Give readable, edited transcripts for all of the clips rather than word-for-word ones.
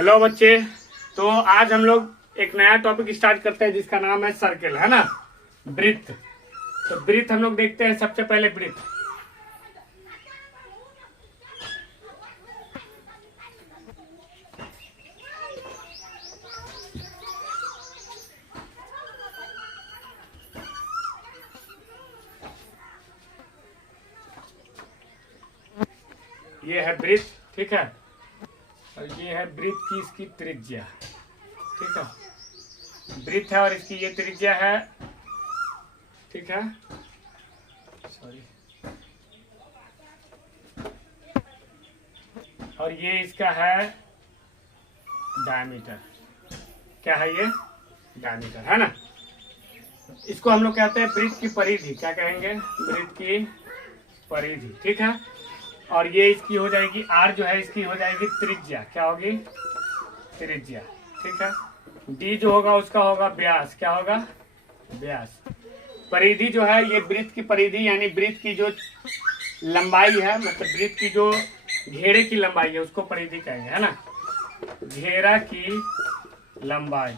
Hello बच्चे। तो आज हम लोग एक नया टॉपिक स्टार्ट करते हैं जिसका नाम है सर्कल, है ना, वृत्त। तो वृत्त हम लोग देखते हैं। सबसे पहले वृत्त, ये है वृत्त, ठीक है। और ये है वृत्त की इसकी त्रिज्या, ठीक है। वृत्त है और इसकी ये त्रिज्या है, ठीक है। सॉरी। और ये इसका है डायमीटर। क्या है ये? डायमीटर, है ना। इसको हम लोग कहते हैं वृत्त की परिधि। क्या कहेंगे? वृत्त की परिधि, ठीक है। और ये इसकी हो जाएगी आर, जो है इसकी हो जाएगी त्रिज्या। क्या होगी? त्रिज्या, ठीक है। डी जो होगा उसका होगा व्यास। क्या होगा? व्यास। परिधि जो है ये वृत्त की परिधि, यानी वृत्त की जो लंबाई है, मतलब वृत्त की जो घेरे की लंबाई है उसको परिधि कहेंगे, है ना। घेरा की लंबाई,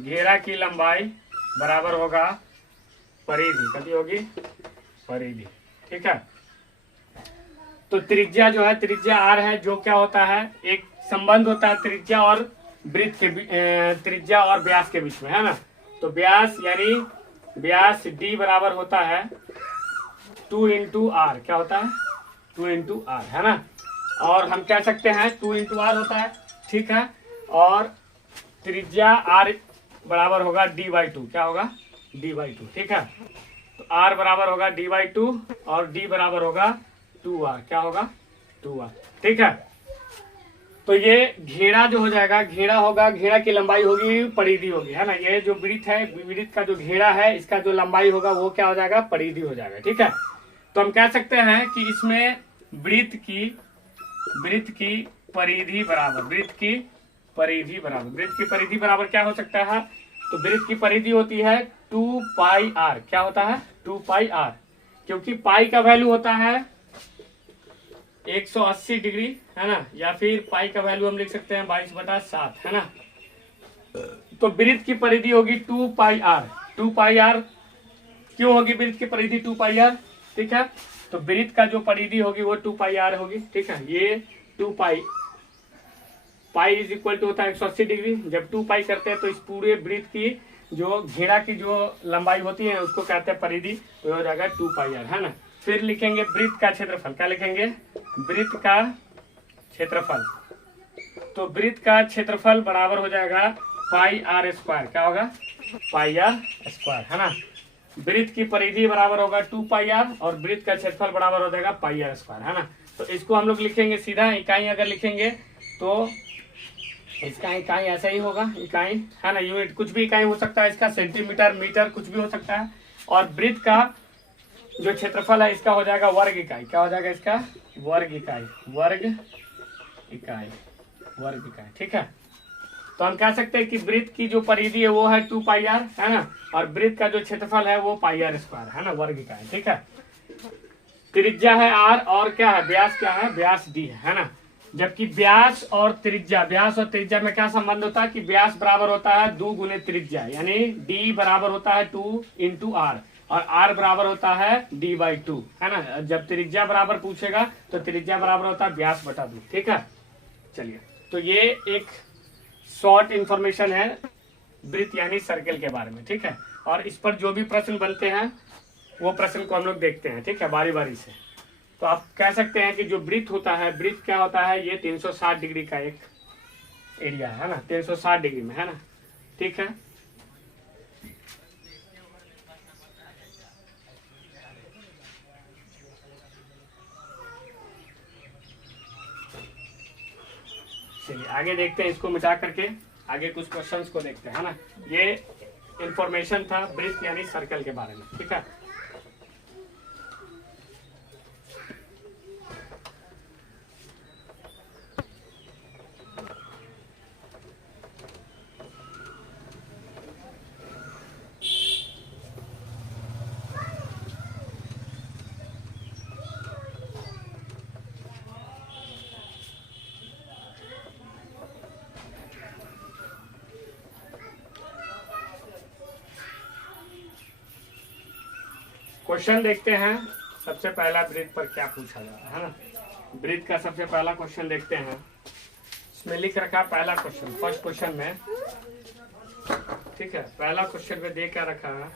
घेरा की लंबाई बराबर होगा परिधि। कितनी होगी? परिधि, ठीक है। तो त्रिज्या जो है, त्रिज्या आर है, जो क्या होता है, एक संबंध होता है त्रिज्या और वृत्त के त्रिज्या और व्यास के बीच में, है ना। तो व्यास यानी व्यास डी बराबर होता है 2 इंटू आर। क्या होता है? 2 इंटू आर, है ना। और हम कह सकते हैं 2 इंटू आर होता है, ठीक है। और त्रिज्या आर बराबर होगा डी बाई 2। क्या होगा? डी बाई 2, ठीक है। तो आर बराबर होगा डी बाई 2 और डी बराबर होगा 2r। क्या होगा? 2r, ठीक है। तो ये घेरा जो हो जाएगा, घेरा होगा, घेरा की लंबाई होगी परिधि होगी, है ना। ये जो वृत्त है, वृत्त का जो घेरा है, इसका जो लंबाई होगा वो क्या हो जाएगा? परिधि हो जाएगा, ठीक है। तो हम कह सकते हैं कि इसमें वृत्त की परिधि बराबर, वृत्त की परिधि बराबर, वृत्त की परिधि बराबर क्या हो सकता है? तो वृत्त की परिधि होती है 2 पाई आर। क्या होता है? 2 पाई आर, क्योंकि पाई का वैल्यू होता है 180 डिग्री, है ना। या फिर पाई का वैल्यू हम लिख सकते हैं 22/7, है ना। तो वृत्त की परिधि होगी 2 पाई आर। 2 पाई आर क्यों होगी वृत्त की परिधि 2 पाई आर? ठीक है। तो वृत्त का जो परिधि होगी वो 2 पाई आर होगी, ठीक है। ये 2 पाई, पाई इज इक्वल टू होता है 180 डिग्री। जब 2 पाई करते हैं तो इस पूरे वृत्त की जो घेरा की जो लंबाई होती है उसको कहते हैं परिधि, तो हो जाएगा 2 पाई आर, है ना। फिर लिखेंगे वृत्त का क्षेत्रफल। क्या लिखेंगे? वृत्त का क्षेत्रफल। तो वृत्त का क्षेत्रफल बराबर हो जाएगा पाई आर स्क्वायर। क्या होगा? पाई आर स्क्वायर, है ना। वृत्त की परिधि बराबर होगा 2 पाई आर और वृत्त का क्षेत्रफल बराबर हो जाएगा पाई आर स्क्वायर, है ना। तो इसको हम लोग लिखेंगे सीधा इकाई अगर लिखेंगे तो इसका इकाई ऐसा ही होगा, इकाई, है ना। यूनिट कुछ भी इकाई हो सकता है इसका, सेंटीमीटर, मीटर, कुछ भी हो सकता है। और वृत्त का जो क्षेत्रफल है इसका हो जाएगा वर्ग इकाई। क्या हो जाएगा इसका? वर्ग इकाई, वर्ग इकाई, वर्ग इकाई, ठीक है। तो हम कह सकते हैं कि वृत्त की जो परिधि है वो है 2 पाई आर, है ना। और वृत्त का जो क्षेत्रफल है वो पाई आर स्क्वायर, है ना, वर्ग इकाई, ठीक है। त्रिज्या है आर और क्या है? व्यास क्या है? व्यास डी है ना। जबकि व्यास और त्रिज्या, व्यास और त्रिज्या में क्या संबंध होता है कि व्यास बराबर होता है 2 गुने त्रिज्या, यानी डी बराबर होता है 2 इंटू आर और आर बराबर होता है डी बाई 2, है ना। जब त्रिज्या बराबर पूछेगा तो त्रिज्या बराबर होता है व्यास बटा 2, ठीक है। चलिए, तो ये एक शॉर्ट इंफॉर्मेशन है वृत्त यानी सर्कल के बारे में, ठीक है। और इस पर जो भी प्रश्न बनते हैं वो प्रश्न को हम लोग देखते हैं, ठीक है, बारी बारी से। तो आप कह सकते हैं कि जो वृत्त होता है, वृत्त क्या होता है? ये 360 डिग्री का एक एरिया है ना, 360 डिग्री में, है ना, ठीक है। चलिए आगे देखते हैं, इसको मिटा करके आगे कुछ क्वेश्चंस को देखते हैं, है ना। ये इंफॉर्मेशन था वृत्त यानी सर्कल के बारे में, ठीक है। क्वेश्चन देखते हैं। सबसे पहला वृत्त पर क्या पूछा जा रहा है ना। वृत्त का सबसे पहला क्वेश्चन देखते हैं। इसमें लिख रखा पहला क्वेश्चन, फर्स्ट क्वेश्चन में, ठीक है। पहला क्वेश्चन में दे क्या रखा है,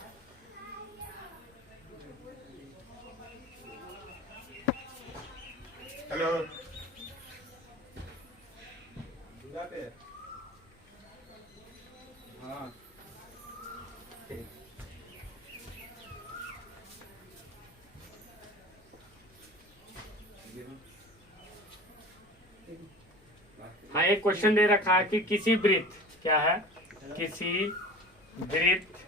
हेलो हाँ हाँ, एक क्वेश्चन दे रखा है कि किसी वृत्त, क्या है, किसी वृत्त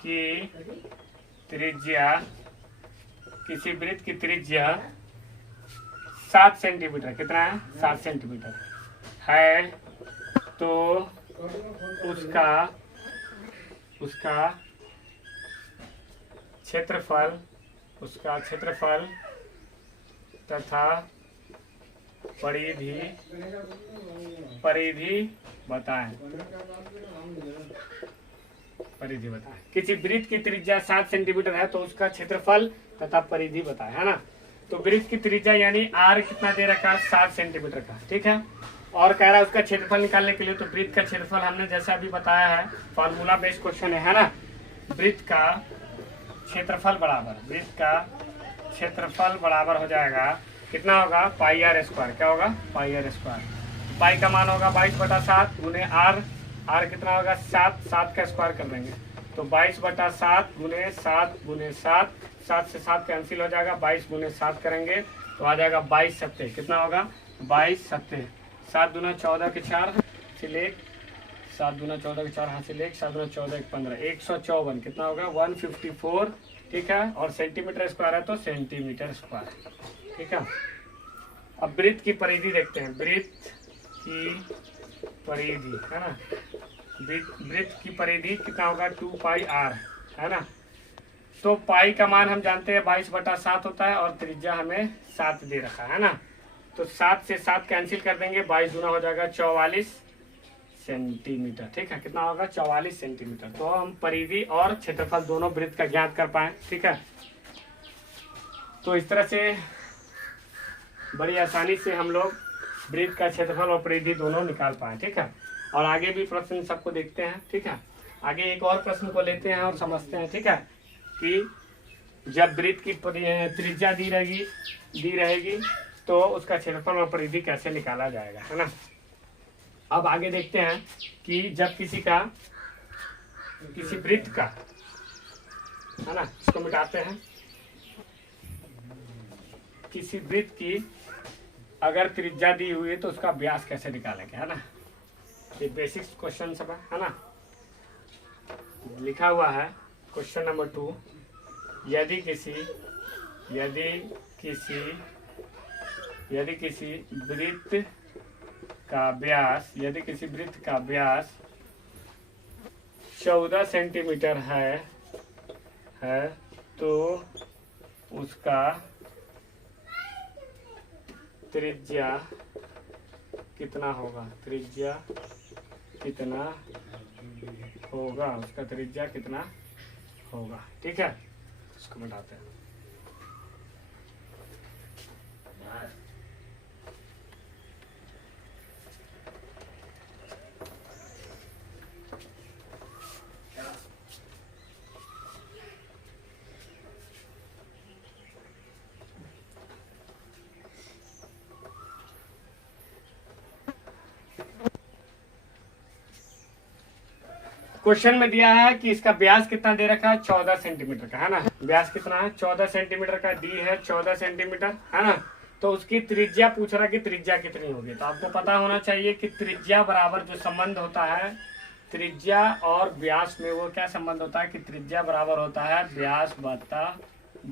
की त्रिज्या, किसी वृत्त की त्रिज्या 7 सेंटीमीटर, कितना है, 7 सेंटीमीटर है, तो उसका क्षेत्रफल, तथा परिधि बताएं। परिधि बताएं। किसी वृत्त की त्रिज्या 7 सेंटीमीटर है तो उसका क्षेत्रफल तथा परिधि बताएं, है ना। तो वृत्त की त्रिज्या यानी आर कितना दे रखा है, 7 सेंटीमीटर का, ठीक है। और कह रहा है उसका क्षेत्रफल निकालने के लिए, तो वृत्त का क्षेत्रफल हमने जैसा अभी बताया है, फॉर्मूला बेस्ड क्वेश्चन है ना। वृत्त का क्षेत्रफल बराबर हो जाएगा, कितना होगा, पाई आर स्क्वायर। क्या होगा, पाई आर स्क्वायर। पाई का मान होगा 22/7 गुने आर। आर कितना होगा, 7 का स्क्वायर कर देंगे तो 22/7 गुने 7 गुने 7, 7 से 7 कैंसिल हो जाएगा, 22 गुने 7 करेंगे तो आ जाएगा 22 सत्ते, कितना होगा, 22 सत्ते। 7 दूना 14 के 4 हासिल 1, 7 दूना 14 के 4 हासिल 1, 7 दूना 14 के 15, 154, कितना होगा, 154, ठीक है। और सेंटीमीटर स्क्वायर है तो सेंटीमीटर स्क्वायर, ठीक है। अब वृत्त की परिधि देखते हैं। वृत्त की परिधि, है ना, वृत्त की परिधि कितना होगा, 2πr, है ना। तो पाई का मान हम जानते हैं 22/7 होता है और त्रिज्या हमें 7 दे रखा है ना। तो 7 से 7 कैंसिल कर देंगे, 22 गुना हो जाएगा 44 सेंटीमीटर, ठीक है। कितना होगा, 44 सेंटीमीटर। तो हम परिधि और क्षेत्रफल दोनों वृत्त का ज्ञात कर पाए, ठीक है। तो इस तरह से बड़ी आसानी से हम लोग वृत्त का क्षेत्रफल और परिधि दोनों निकाल पाए, ठीक है। और आगे भी प्रश्न सबको देखते हैं, ठीक है। आगे एक और प्रश्न को लेते हैं और समझते हैं, ठीक है, कि जब वृत्त की त्रिज्या दी रहेगी तो उसका क्षेत्रफल और परिधि कैसे निकाला जाएगा, है ना। अब आगे देखते हैं कि जब किसी वृत्त का, है ना, इसको मिटाते हैं। किसी वृत्त की अगर त्रिज्या दी हुई है तो उसका व्यास कैसे निकालेंगे, है ना। ये बेसिक क्वेश्चन सब है ना। लिखा हुआ है क्वेश्चन नंबर 2, यदि किसी वृत्त का व्यास 14 सेंटीमीटर है तो उसका त्रिज्या कितना होगा, उसका त्रिज्या कितना होगा, ठीक है। इसको मिटाते हैं। क्वेश्चन में दिया है कि इसका व्यास कितना दे रखा है, 14 सेंटीमीटर का, है ना। व्यास कितना है, 14 सेंटीमीटर का, डी है 14 सेंटीमीटर, है ना। तो उसकी त्रिज्या पूछ रहा है कि त्रिज्या कितनी होगी। तो आपको पता होना चाहिए कि त्रिज्या बराबर जो संबंध होता है त्रिज्या और व्यास में, वो क्या संबंध होता है कि त्रिज्या बराबर होता है व्यास बटा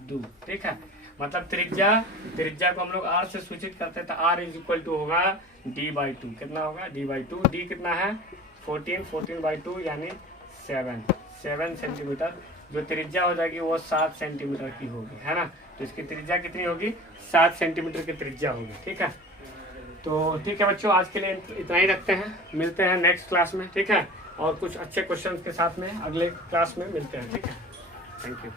2, ठीक है। मतलब त्रिज्या को हम लोग r से सूचित करते हैं तो r इज इक्वल टू होगा d/2, कितना होगा, d/2। d कितना है, 14/2 यानी 7 सेंटीमीटर। जो त्रिज्या हो जाएगी वो 7 सेंटीमीटर की होगी, है ना। तो इसकी त्रिज्या कितनी होगी, 7 सेंटीमीटर की त्रिज्या होगी, ठीक है। तो ठीक है बच्चों, आज के लिए इतना ही रखते हैं। मिलते हैं नेक्स्ट क्लास में, ठीक है। और कुछ अच्छे क्वेश्चन के साथ में अगले क्लास में मिलते हैं, ठीक है। Thank you.